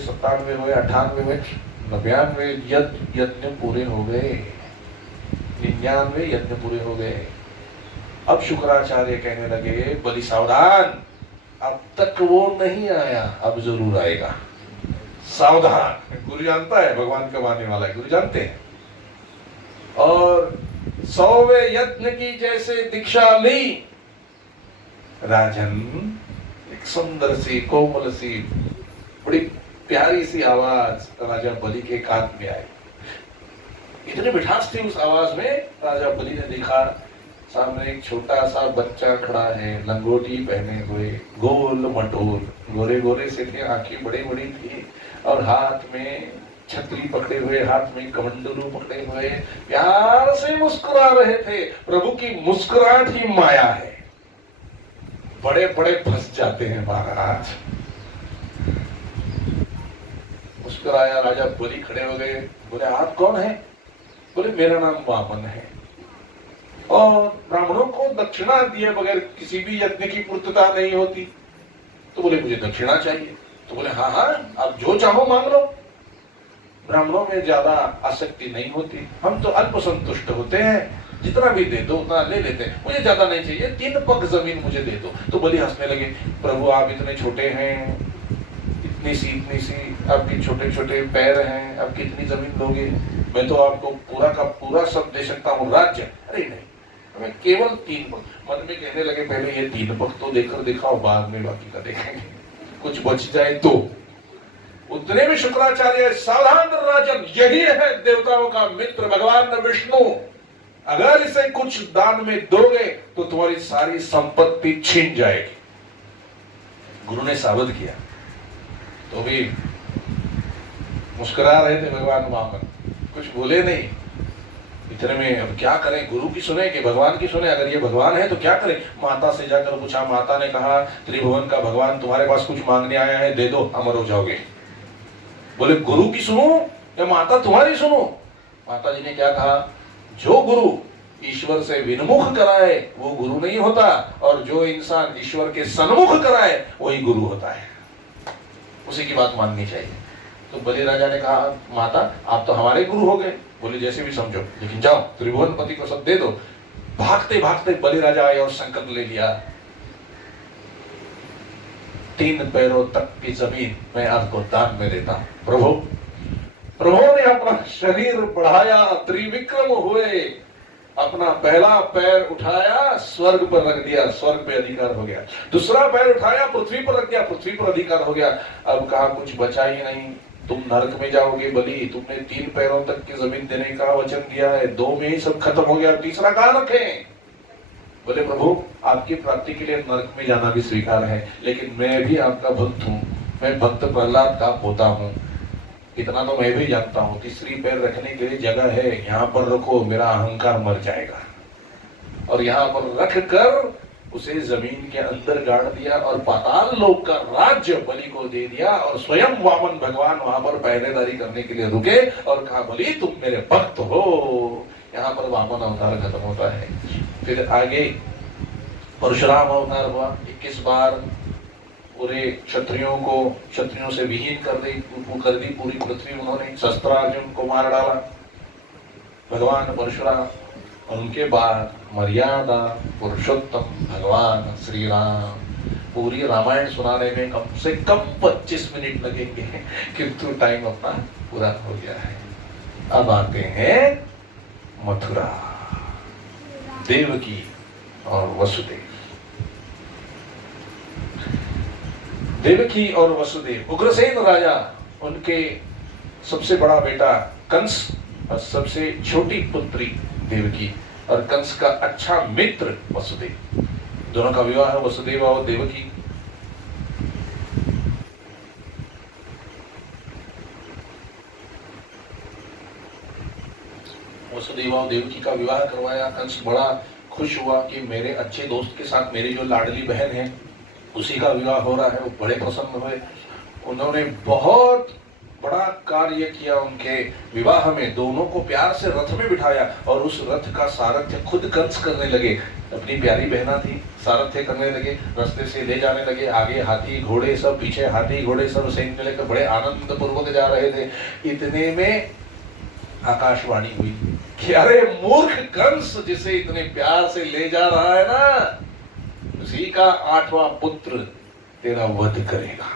97 हुए, 98 हुए, 99 यज्ञ पूरे हो गए, 99 यज्ञ पूरे हो गए। अब शुक्राचार्य कहने लगे बलि सावधान, अब तक वो नहीं आया, अब जरूर आएगा, सावधान। गुरु जानता है भगवान कब आने वाला है, गुरु जानते हैं। और 100वें यज्ञ की जैसे दीक्षा ली, राजन एक सुंदर सी कोमल सी बड़ी प्यारी सी आवाज राजा बलि के कान में आई। इतनी मिठास थी उस आवाज में। राजा बलि ने देखा सामने एक छोटा सा बच्चा खड़ा है, लंगोटी पहने हुए, गोल मटोल, गोरे गोरे से थे, आंखें बड़ी बड़ी थी और हाथ में छतरी पकड़े हुए, हाथ में कमंडलू पकड़े हुए, प्यार से मुस्कुरा रहे थे। प्रभु की मुस्कुराहट ही माया है। बड़े बड़े फंस जाते हैं महाराज। मुस्कुराया, राजा बलि खड़े हो गए, बोले आप कौन है? बोले मेरा नाम वामन है और ब्राह्मणों को दक्षिणा दिए बगैर किसी भी यज्ञ की पूर्तता नहीं होती। तो बोले मुझे दक्षिणा चाहिए। तो बोले हाँ हाँ आप जो चाहो मांग लो, ब्राह्मणों में ज्यादा आसक्ति नहीं होती, हम तो अल्प संतुष्ट होते हैं, जितना भी दे दो उतना ले लेते हैं, मुझे ज्यादा नहीं चाहिए, 3 पग जमीन मुझे दे दो। तो बलि हंसने लगे, प्रभु आप इतने छोटे हैं, इतनी सी आपके छोटे छोटे पैर हैं, आप कितनी जमीन लोगे? मैं तो आपको पूरा का पूरा सब दे सकता हूँ, राज्य। अरे नहीं, हमें केवल 3 पग। मन में कहने लगे पहले ये 3 पग तो देकर दिखाओ, बाद में बाकी का देखेंगे, कुछ बच जाए तो। उतने में शुक्राचार्य, सावधान राजन, यही है देवताओं का मित्र भगवान विष्णु, अगर इसे कुछ दान में दोगे तो तुम्हारी सारी संपत्ति छीन जाएगी। गुरु ने सावध किया तो भी मुस्कुरा रहे थे भगवान वामन, कुछ बोले नहीं। इतने में अब क्या करें, गुरु की सुने कि भगवान की सुने? अगर ये भगवान है तो क्या करें? माता से जाकर पूछा, माता ने कहा त्रिभुवन का भगवान तुम्हारे पास कुछ मांगने आया है, दे दो, अमर हो जाओगे। बोले गुरु की सुनो या माता तुम्हारी सुनो? माता जी ने क्या कहा, जो गुरु ईश्वर से विनमुख कराए वो गुरु नहीं होता, और जो इंसान ईश्वर के सन्मुख कराए वही गुरु होता है, उसी की बात माननी चाहिए। तो बलि राजा ने कहा माता आप तो हमारे गुरु हो गए। बोले जैसे भी समझो, लेकिन जाओ त्रिभुवनपति को सब दे दो। भागते भागते बलि राजा आए और संकल्प ले लिया, 3 पैरों तक की जमीन मैं आपको दान में देता हूं। प्रभु ने अपना शरीर बढ़ाया, त्रिविक्रम हुए, अपना पहला पैर उठाया, स्वर्ग पर रख दिया, स्वर्ग पे अधिकार हो गया। दूसरा पैर उठाया, पृथ्वी पर रख दिया, पृथ्वी पर अधिकार हो गया। अब कहा कुछ बचा ही नहीं, तुम नरक में जाओगे बलि, तुमने 3 पैरों तक की जमीन देने का वचन दिया है, 2 में ही सब खत्म हो गया, तीसरा कहां रखें? बोले प्रभु आपकी प्राप्ति के लिए नरक में जाना भी स्वीकार है, लेकिन मैं भी आपका भक्त हूँ, मैं भक्त प्रहलाद का पोता हूँ, इतना तो मैं भी जानता हूँ, तीसरी पैर रखने के लिए जगह है, यहाँ पर रखो, मेरा अहंकार मर जाएगा। और यहाँ पर रख कर उसे जमीन के अंदर गाड़ दिया और पाताल लोक का राज्य बलि को दे दिया। और स्वयं वामन भगवान वहां पर पहरेदारी करने के लिए रुके और कहा बलि तुम मेरे भक्त हो। यहाँ पर वामन अवतार खत्म होता है। फिर आगे परशुराम अवतार हुआ, 21 बार पूरे क्षत्रियों से विहीन कर दी पूरी पृथ्वी। उन्होंने शस्त्रार्जुन को मार डाला भगवान परशुराम। और उनके बाद मर्यादा पुरुषोत्तम भगवान श्री राम। पूरी रामायण सुनाने में कम से कम 25 मिनट लगेंगे, किंतु टाइम अपना पूरा हो गया है। अब आते हैं मथुरा, देवकी और वसुदेव। देवकी और वसुदेव, उग्रसेन राजा, उनके सबसे बड़ा बेटा कंस और सबसे छोटी पुत्री देवकी, और कंस का अच्छा मित्र वसुदेव। दोनों का विवाह है वसुदेव और देवकी। वसुदेव और देवकी का विवाह करवाया। कंस बड़ा खुश हुआ कि मेरे अच्छे दोस्त के साथ मेरी जो लाडली बहन है उसी का विवाह हो रहा है, वो बड़े प्रसन्न हुए। उन्होंने बहुत बड़ा कार्य किया उनके विवाह में, दोनों को प्यार से रथ में बिठाया और उस रथ का सारथ्य खुद कंस करने लगे। अपनी प्यारी बहना थी, सारथ्य करने लगे, रास्ते से ले जाने लगे, आगे हाथी घोड़े सब, पीछे हाथी घोड़े सब सैन्य लेकर बड़े आनंद पूर्वक जा रहे थे। इतने में आकाशवाणी हुई कि अरे मूर्ख कंस, जिसे इतने प्यार से ले जा रहा है ना, उसी का 8वां पुत्र तेरा वध करेगा।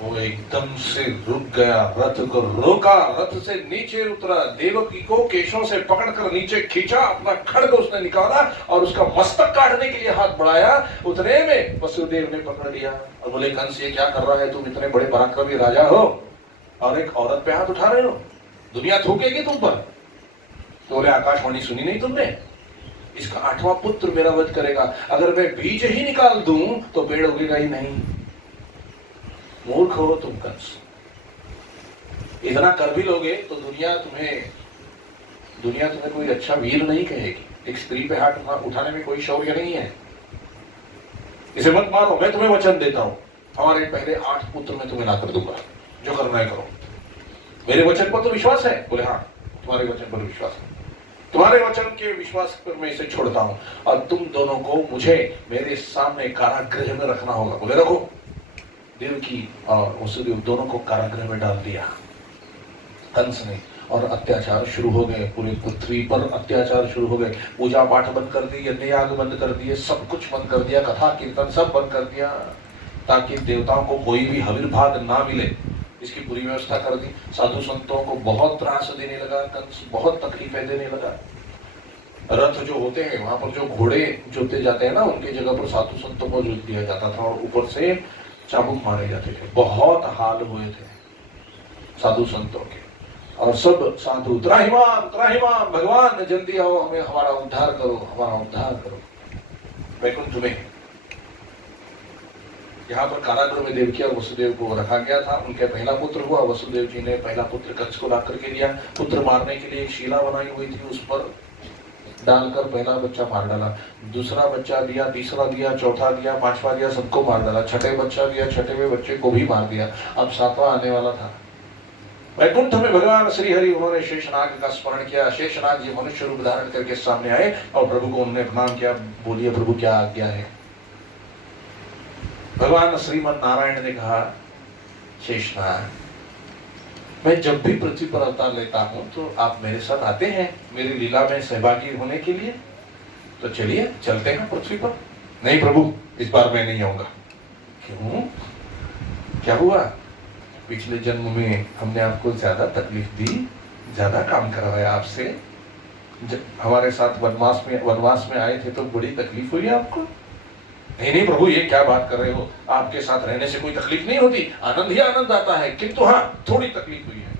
वो एकदम से रुक गया, रथ को रोका, रथ से नीचे उतरा, देवकी को केशों से पकड़कर नीचे खींचा, अपना खड्ग उसने निकाला और उसका मस्तक काटने के लिए हाथ बढ़ाया। उतने में वसुदेव ने पकड़ लिया और बोले, कंस ये क्या कर रहा है, तुम इतने बड़े पराक्रमी राजा हो और एक औरत पे हाथ उठा रहे हो, दुनिया थूकेगी तुम पर। तो बोले, आकाशवाणी सुनी नहीं तुमने, इसका 8वां पुत्र मेरा वध करेगा, अगर मैं बीज ही निकाल दूं तो पेड़ उगेगा ही नहीं। मूर्ख हो तुम कंस, इतना कर भी लोगे तो दुनिया तुम्हें कोई अच्छा वीर नहीं कहेगी। एक स्त्री पे हाथ उठाने में कोई शौर्य नहीं है, इसे मत मारो। मैं तुम्हें वचन देता हूं, हमारे पहले 8 पुत्र मैं तुम्हें ला कर दूंगा, जो करना है करो। मेरे वचन पर तो विश्वास है? बोले हाँ, तुम्हारे वचन पर विश्वास है, तुम्हारे वचन के विश्वास पर मैं इसे छोड़ता हूं और तुम दोनों को मुझे मेरे सामने कारागृह में रखना होगा। बोले रखो। देवकी और वसुदेव दोनों को कारागृह में डाल दिया कंस ने, और अत्याचार शुरू हो गए, पूरे पृथ्वी पर अत्याचार शुरू हो गए। पूजा पाठ बंद कर दिए, यज्ञ याग बंद कर दिए, सब कुछ बंद कर दिया, कथा कीर्तन सब बंद कर दिया, ताकि देवताओं को कोई भी हविर्भाग ना मिले, इसकी पूरी व्यवस्था कर दी। साधु संतों को बहुत त्रास देने लगा कंस, बहुत तकलीफें देने लगा। रथ जो होते हैं वहां पर जो घोड़े जोते जाते हैं ना, उनकी जगह पर साधु संतों को जोत दिया जाता था और ऊपर से चाबुक मारे जाते थे। बहुत हाल हुए थे साधु संतों के। और सब साधु त्राहिमाम त्राहिमाम, भगवान जल्दी आओ, हमें हमारा उद्धार करो, हमारा उद्धार करो। वैकुंठ में यहाँ पर कारागृह में देवकी और वसुदेव को रखा गया था। उनके पहला पुत्र हुआ, वसुदेव जी ने पहला पुत्र कंस को ला करके दिया। पुत्र मारने के लिए एक शिला बनाई हुई थी, उस पर डालकर पहला बच्चा मार डाला, दूसरा बच्चा दिया, तीसरा दिया, चौथा दिया, 5वां दिया, सबको मार डाला, छठे बच्चा दिया, छठे बच्चे को भी मार दिया। अब 7वां आने वाला था। वैकुंठ में भगवान श्री हरि उन्होंने शेषनाग का स्मरण किया। शेषनाग जी मनुष्य रूप धारण करके सामने आए और प्रभु को उन्होंने प्रणाम किया। बोलिए प्रभु क्या आज्ञा है? भगवान श्रीमन नारायण ने कहा, शेषनाग मैं जब भी पृथ्वी पर अवतार लेता हूं तो आप मेरे साथ आते हैं मेरी लीला में सहभागी होने के लिए, तो चलिए चलते हैं पृथ्वी पर। नहीं प्रभु, इस बार मैं नहीं आऊंगा। क्यों, क्या हुआ? पिछले जन्म में हमने आपको ज्यादा तकलीफ दी, ज्यादा काम करवाया आपसे, हमारे साथ वनवास में आए थे तो बड़ी तकलीफ हुई आपको। नहीं नहीं प्रभु, ये क्या बात कर रहे हो, आपके साथ रहने से कोई तकलीफ नहीं होती, आनंद ही आनंद आता है, किंतु हाँ थोड़ी तकलीफ हुई है।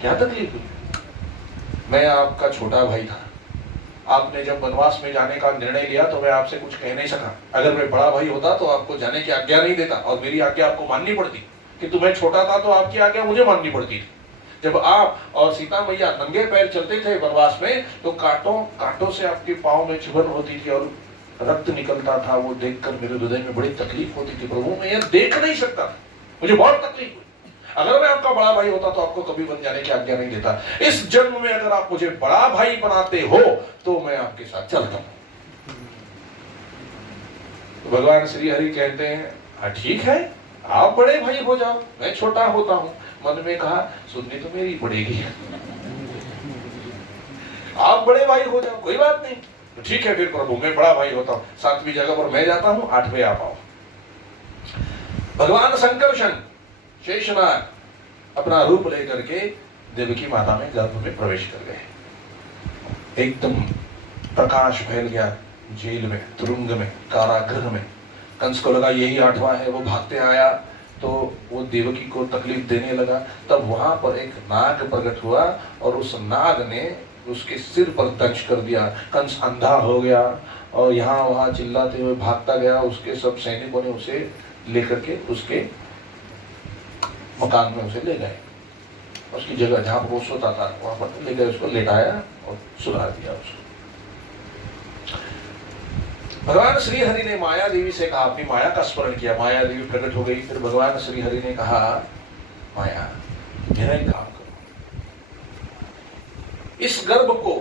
क्या तकलीफ हुई? मैं आपका छोटा भाई था, आपने जब वनवास में जाने का निर्णय लिया तो मैं आपसे कुछ कह नहीं सका। अगर मैं बड़ा भाई होता तो आपको जाने की आज्ञा नहीं देता और मेरी आज्ञा आपको माननी पड़ती, किंतु मैं छोटा था तो आपकी आज्ञा मुझे माननी पड़ती थी। जब आप और सीता मैया नंगे पैर चलते थे वनवास में तो कांटों से आपके पाँव में चुभन होती थी और रक्त निकलता था, वो देखकर मेरे हृदय में बड़ी तकलीफ होती थी। प्रभु मैं यह देख नहीं सकता, मुझे बहुत तकलीफ हुई। अगर मैं आपका बड़ा भाई होता तो आपको कभी वन जाने की आज्ञा नहीं देता। इस जन्म में अगर आप मुझे बड़ा भाई बनाते हो तो मैं आपके साथ चलता हूं। तो भगवान श्री हरि कहते हैं, हाँ ठीक है, आप बड़े भाई हो जाओ, मैं छोटा होता हूं। मन में कहा, सुननी तो मेरी पड़ेगी, आप बड़े भाई हो जाओ, कोई बात नहीं। तो ठीक है फिर प्रभु, मैं बड़ा भाई होता हूं, 7वीं जगह पर मैं जाता हूं, 8वें आप आओ। भगवान संकर्षण शेषनाग अपना रूप लेकर के देवकी माता में गर्भ में प्रवेश कर गए। एकदम प्रकाश फैल गया जेल में, तुरुंग में, कारागृह में। कंस को लगा यही 8वां है, वो भागते आया तो वो देवकी को तकलीफ देने लगा। तब वहां पर एक नाग प्रकट हुआ और उस नाग ने उसके सिर पर दंश कर दिया। कंस अंधा हो गया और यहाँ वहां चिल्लाते हुए भागता गया। उसके सब सैनिकों ने उसे लेकर के उसके मकान में उसे ले गए, उसकी जगह जहां पर वो सोता था वहां पर ले गए, उसको लेटाया और सुला दिया उसको। भगवान श्री हरि ने माया देवी से कहा, अपनी माया का स्मरण किया, माया देवी प्रकट हो गई। फिर भगवान श्री हरि ने कहा, माया मेरा एक काम करो, इस गर्भ को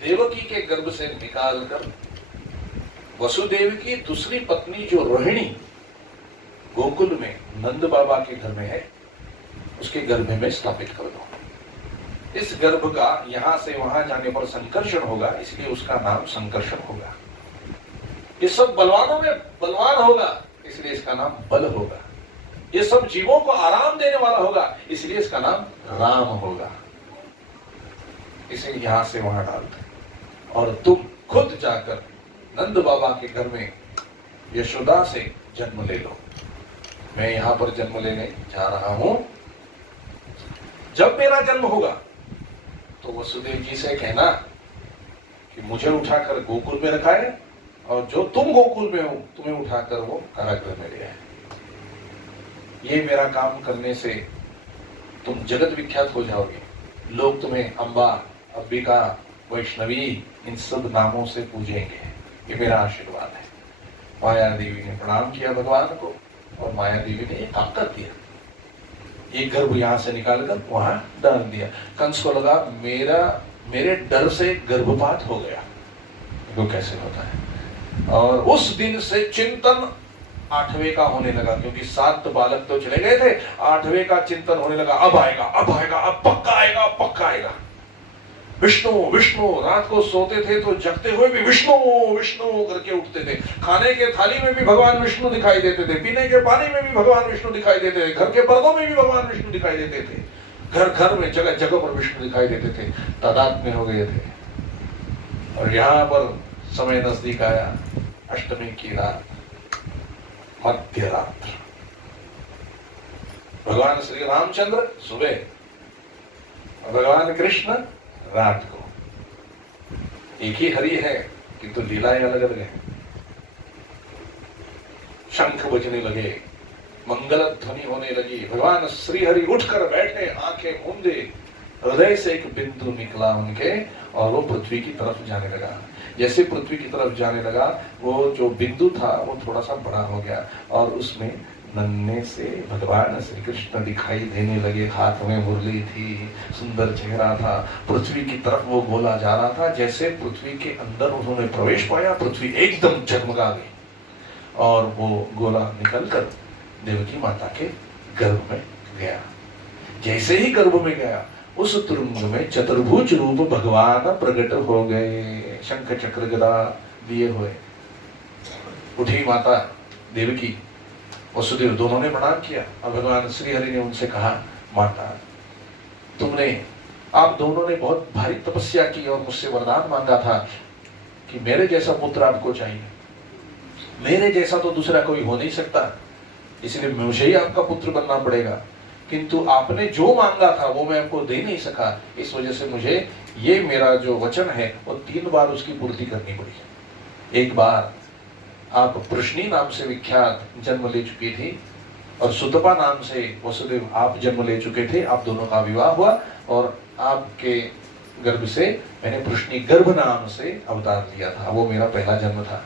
देवकी के गर्भ से निकालकर वसुदेव की दूसरी पत्नी जो रोहिणी गोकुल में नंद बाबा के घर में है, उसके गर्भ में स्थापित कर दो। इस गर्भ का यहां से वहां जाने पर संकर्षण होगा, इसलिए उसका नाम संकर्षण होगा। ये सब बलवानों में बलवान होगा, इसलिए इसका नाम बल होगा। ये सब जीवों को आराम देने वाला होगा, इसलिए इसका नाम राम होगा। इसे यहां से वहां डालते और तुम खुद जाकर नंद बाबा के घर में यशोदा से जन्म ले लो। मैं यहां पर जन्म लेने जा रहा हूं। जब मेरा जन्म होगा तो वसुदेव जी से कहना कि मुझे उठाकर गोकुल में रखा है, और जो तुम गोकुल में हो तुम्हें उठाकर वो कारागृह में ले आए। ये मेरा काम करने से तुम जगत विख्यात हो जाओगे। लोग तुम्हें अम्बा, अंबिका, वैष्णवी इन सब नामों से पूजेंगे। ये मेरा आशीर्वाद है। माया देवी ने प्रणाम किया भगवान को, और माया देवी ने ये काम कर दिया। एक गर्भ यहां से निकालकर वहां डाल दिया। कंस को लगा मेरे डर से गर्भपात हो गया, वो कैसे होता है। और उस दिन से चिंतन 8वें का होने लगा, क्योंकि 7 बालक तो चले गए थे। 8वें का चिंतन होने लगा, अब आएगा, अब आएगा, अब पक्का आएगा, अब पक्का आएगा। विष्णु विष्णु, रात को सोते थे तो जगते हुए भी विष्णु विष्णु करके उठते थे। खाने के थाली में भी भगवान विष्णु दिखाई देते थे, पीने के पानी में भी भगवान विष्णु दिखाई देते थे, घर के पर्दों में भी भगवान विष्णु दिखाई देते थे। घर घर में जगह जगह पर विष्णु दिखाई देते थे। तादाद में हो गए थे। और यहाँ पर समय नजदीक आया, अष्टमी की रात, मध्य रात्र। भगवान श्री रामचंद्र सुबह और भगवान कृष्ण रात को। एक ही हरि है किंतु लीलाएं अलग अलग हैं। शंख बजने लगे, मंगल ध्वनि होने लगी। भगवान श्री हरि उठकर बैठे, आंखें मूंदे, हृदय से एक बिंदु निकला उनके, और वो पृथ्वी की तरफ जाने लगा। जैसे पृथ्वी की तरफ जाने लगा, वो जो बिंदु था वो थोड़ा सा बड़ा हो गया, और उसमें नन्हे से भगवान श्री कृष्ण दिखाई देने लगे। हाथ में मुरली थी, सुंदर चेहरा था। पृथ्वी की तरफ वो गोला जा रहा था। जैसे पृथ्वी के अंदर उन्होंने प्रवेश पाया, पृथ्वी एकदम जगमगा गई, और वो गोला निकलकर देवकी माता के गर्भ में गया। जैसे ही गर्भ में गया, उस तुरंग में चतुर्भुज रूप भगवान प्रकट हो गए, शंख चक्र गदा दिए हुए। उठी माता देवकी, वसुदेव दोनों ने प्रणाम किया, और भगवान श्री हरि ने उनसे कहा, माता आप दोनों ने बहुत भारी तपस्या की और मुझसे वरदान मांगा था कि मेरे जैसा पुत्र आपको चाहिए। मेरे जैसा तो दूसरा कोई हो नहीं सकता, इसलिए मुझे ही आपका पुत्र बनना पड़ेगा। किंतु आपने जो मांगा था वो मैं आपको दे नहीं सका, इस वजह से मुझे ये मेरा जो वचन है वो 3 बार उसकी पूर्ति करनी पड़ी। एक बार आप प्रश्नी नाम से विख्यात जन्म ले चुकी थी, और सुतपा नाम से वसुदेव आप जन्म ले चुके थे। आप दोनों का विवाह हुआ, और आपके गर्भ से मैंने प्रश्नी गर्भ नाम से अवतार लिया था, वो मेरा पहला जन्म था।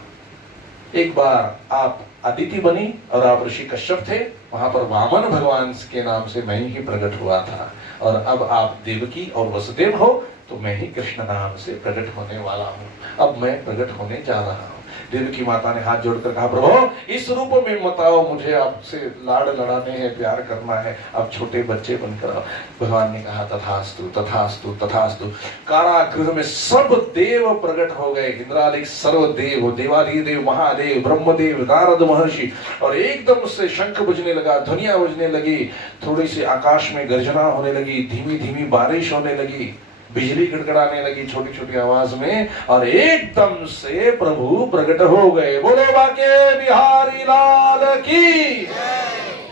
एक बार आप अदिति बनी और आप ऋषि कश्यप थे, वहां पर वामन भगवान के नाम से मैं ही प्रकट हुआ था। और अब आप देवकी और वसुदेव हो, तो मैं ही कृष्ण नाम से प्रकट होने वाला हूँ। अब मैं प्रकट होने जा रहा हूँ। देवकी माता ने हाथ जोड़कर कहा, प्रभु इस रूप में मत आओ, मुझे आपसे लाड़ लड़ाने हैं, प्यार करना है, आप छोटे बच्चे बनकर आओ। भगवान ने कहा, तथास्तु तथास्तु तथास्तु। कारागृह में सब देव प्रकट हो गए, इंद्रालिक सर्वदेव, देवाधिदेव, महादेव, ब्रह्मदेव, नारद महर्षि, और एकदम से शंख बजने लगा, ध्वनियां बजने लगी, थोड़ी सी आकाश में गर्जना होने लगी, धीमी धीमी बारिश होने लगी, बिजली गड़गड़ाने लगी छोटी छोटी आवाज में, और एकदम से प्रभु प्रकट हो गए। बोलो बाके बिहारी लाल की।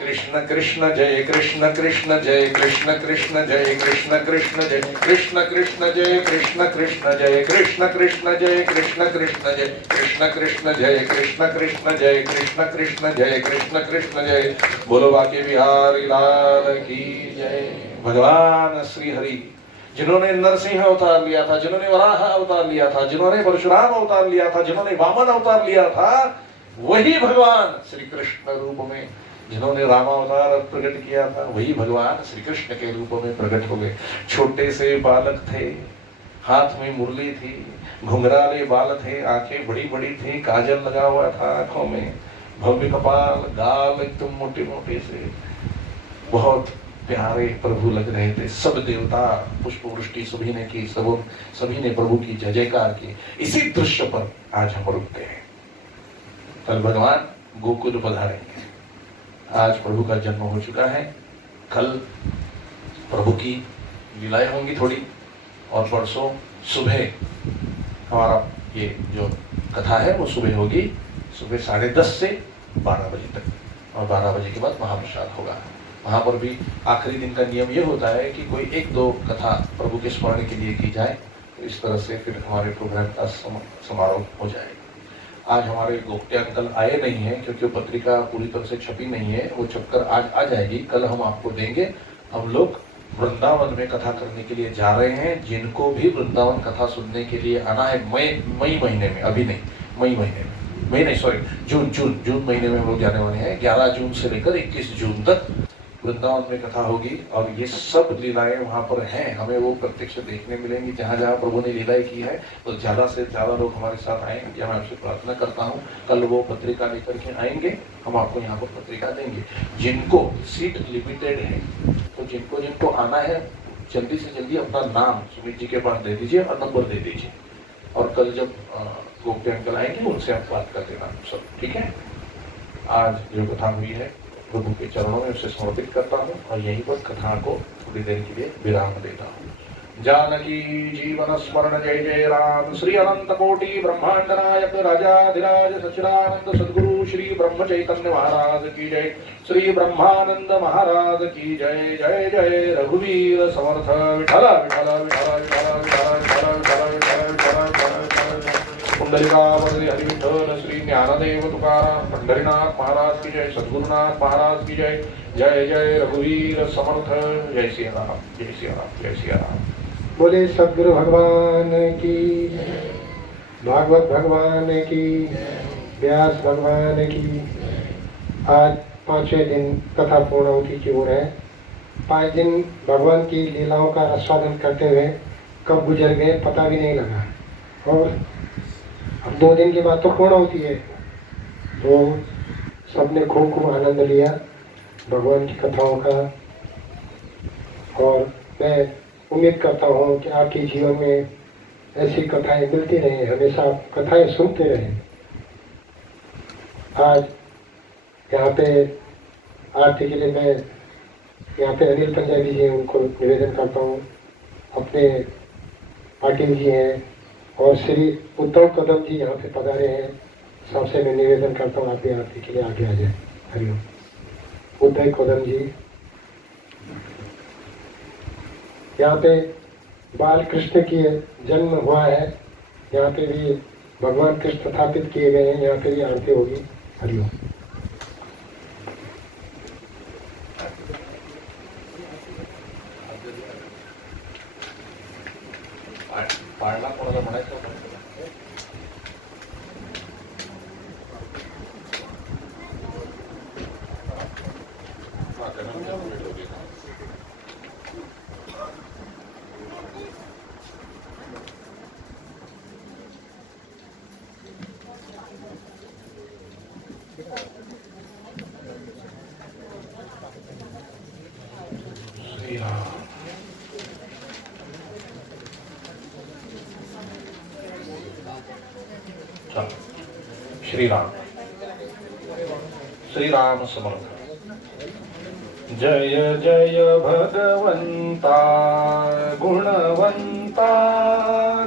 कृष्ण कृष्ण जय कृष्ण कृष्ण जय कृष्ण कृष्ण जय कृष्ण कृष्ण जय कृष्ण कृष्ण जय कृष्ण कृष्ण जय कृष्ण कृष्ण जय कृष्ण कृष्ण जय कृष्ण कृष्ण जय कृष्ण कृष्ण जय कृष्ण कृष्ण जय कृष्ण कृष्ण जय। बोलो बाके बिहारी लाल की जय। भगवान श्री हरि जिन्होंने नरसिंह अवतार लिया था, जिन्होंने वराह अवतार लिया था, जिन्होंने परशुराम अवतार लिया था, जिन्होंने वामन अवतार लिया था, वही भगवान श्री कृष्ण रूप में, जिन्होंने रामावतार प्रकट किया था, वही भगवान श्री कृष्ण के रूप में प्रकट हो गए। छोटे से बालक थे, हाथ में मुरली थी, घुंघराले बाल थे, आंखें बड़ी बड़ी थी, काजल लगा हुआ था आंखों में, भव्य कपाल, गाल एकदम मोटे मोटे से, बहुत प्यारे प्रभु लग रहे थे। सब देवता पुष्प वृष्टि सभी ने की, सभी ने प्रभु की जय जयकार की। इसी दृश्य पर आज हम रुकते हैं। कल भगवान गोकुल पधारेंगे। आज प्रभु का जन्म हो चुका है, कल प्रभु की लीलाएं होंगी थोड़ी, और परसों सुबह हमारा ये जो कथा है वो सुबह होगी, सुबह 10:30 से 12 बजे तक, और 12 बजे के बाद महाप्रसाद होगा। वहाँ पर भी आखिरी दिन का नियम ये होता है कि कोई 1-2 कथा प्रभु के स्मरण के लिए की जाए, तो इस तरह से फिर हमारे प्रोग्राम का समारोह हो जाएगा। आज हमारे गोप्ते अंकल आए नहीं हैं क्योंकि पत्रिका पूरी तरह से छपी नहीं है, वो छपकर आज आ जाएगी, कल हम आपको देंगे। हम लोग वृंदावन में कथा करने के लिए जा रहे हैं। जिनको भी वृंदावन कथा सुनने के लिए आना है, मई महीने में, अभी नहीं, मई महीने में, मई नहीं सॉरी जून महीने में हम लोग जाने वाले हैं। 11 जून से लेकर 21 जून तक वृंदावन में कथा होगी, और ये सब लीलाएं वहाँ पर हैं, हमें वो प्रत्यक्ष देखने मिलेंगी। जहाँ जहाँ प्रभु ने लीलाएं की है, तो ज़्यादा से ज़्यादा लोग हमारे साथ आएंगे। मैं आपसे प्रार्थना करता हूँ, कल वो पत्रिका लेकर के आएंगे, हम आपको यहाँ पर पत्रिका देंगे। जिनको सीट लिमिटेड है, तो जिनको जिनको आना है, जल्दी से जल्दी अपना नाम सुमित जी के पास दे दीजिए और नंबर दे दीजिए, और कल जब गोप्ते अंकल आएंगे उनसे आप बात कर देना सब, ठीक है। आज जो कथा हुई है प्रभु के चरणों में उसे समर्पित करता हूँ, और यहीं पर कथा को थोड़ी देर के लिए विराम देता हूँ। जानकी जीवन स्मरण जय जय राम। श्री अनंत कोटि ब्रह्मांड नायक राजाधिराज सच्चिदानंद सद्गुरु श्री ब्रह्म चैतन्य महाराज की जय। श्री ब्रह्मानंद महाराज की जय। जय जय रघुवीर समर्थ। विठल विठल विठल विठल विठल विठल विठल पुंडलिकावरदे हरि विठ्ठल। श्री ज्ञानदेव तुकाराम पंढरीनाथ महाराज की जय। सद्गुरुनाथ महाराज की जय। जय जय रघुवीर समर्थ। जय श्री राम, जय श्री राम, जय श्री राम। बोले सद्गुरु भगवान की, भागवत भगवान की, व्यास भगवान की। आज 5वें दिन कथा पूर्णाहुति की ओर है। 5 दिन भगवान की लीलाओं का रसादन करते हुए कब गुजर गए पता भी नहीं लगा, और अब 2 दिन के बाद तो पूर्णाहुति है, तो सबने खूब खूब आनंद लिया भगवान की कथाओं का। और मैं उम्मीद करता हूँ कि आपके जीवन में ऐसी कथाएं मिलती रहें, हमेशा आप कथाएं सुनते रहें। आज यहाँ पे आरती के लिए मैं यहाँ पे अनिल पंजाबी जी हैं, उनको निवेदन करता हूँ। अपने पाटिल जी हैं और श्री उद्धव कदम जी यहाँ पे पधारे हैं। सबसे मैं निवेदन करता हूँ आप भी आरती के लिए आगे आ जाए। हरिओम। उद्धव कदम जी। यहाँ पे बाल कृष्ण की जन्म हुआ है, यहाँ पे भी भगवान कृष्ण स्थापित किए गए हैं, यहाँ पे भी आरती होगी। हरिओम। पाळणा कोणाला म्हणायचं होतं? श्री राम। श्री राम समर्थ। जय जय भगवंता गुणवंता,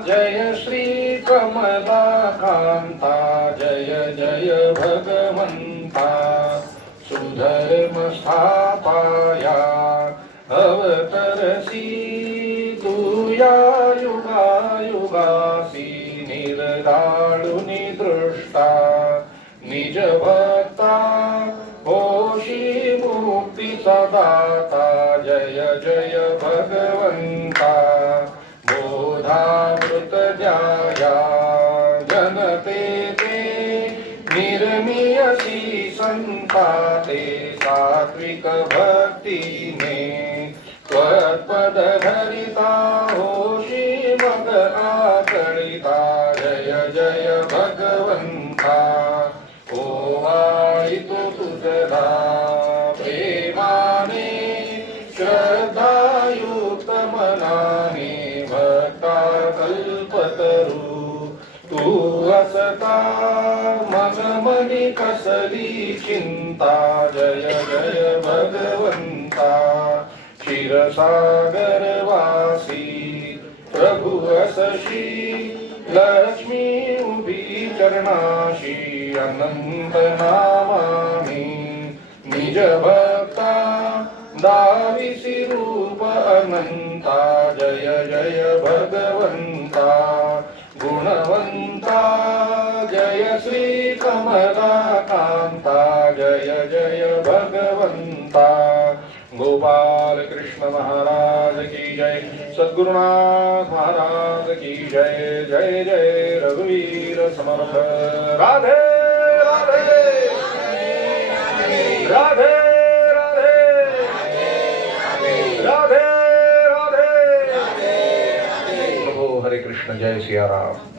जय श्री कमलाकांता। जय जय भगवंता सुधर्म स्थापाया, अवतरसी तुया युगा युगासी। निर्दाळुनि दृष्टा निज भक्ता, होशी मुक्ति सदाता। जय जय भगवंता बोधामृत जाया, जनते ते निर्मियसी संताते। सात्विक भक्ति ने त्वत्पद धरिता, होशी मग आकळिता जय जय भगवंता ओवाळितो तुझला प्रेमाने श्रद्धायुक्त मनाने भक्ता कल्पतरू तू असता मग मनी कसली चिंता जय जय भगवंता क्षीरसागर वासी प्रभु असशी लक्ष्मी उभी चरणाशी अनंत नामानी निज भक्ता दाविसी रूप अनंता जय जय भगवंता गुणवंता जय श्री कमला कांता जय जय भगवंता गोपाल कृष्ण महाराज की जय सद्गुरुनाथ महाराज की जय जय जय रघुवीर समर्थ राधे राधे राधे राधे राधे राधे प्रभु हरे कृष्ण जय सिया राम।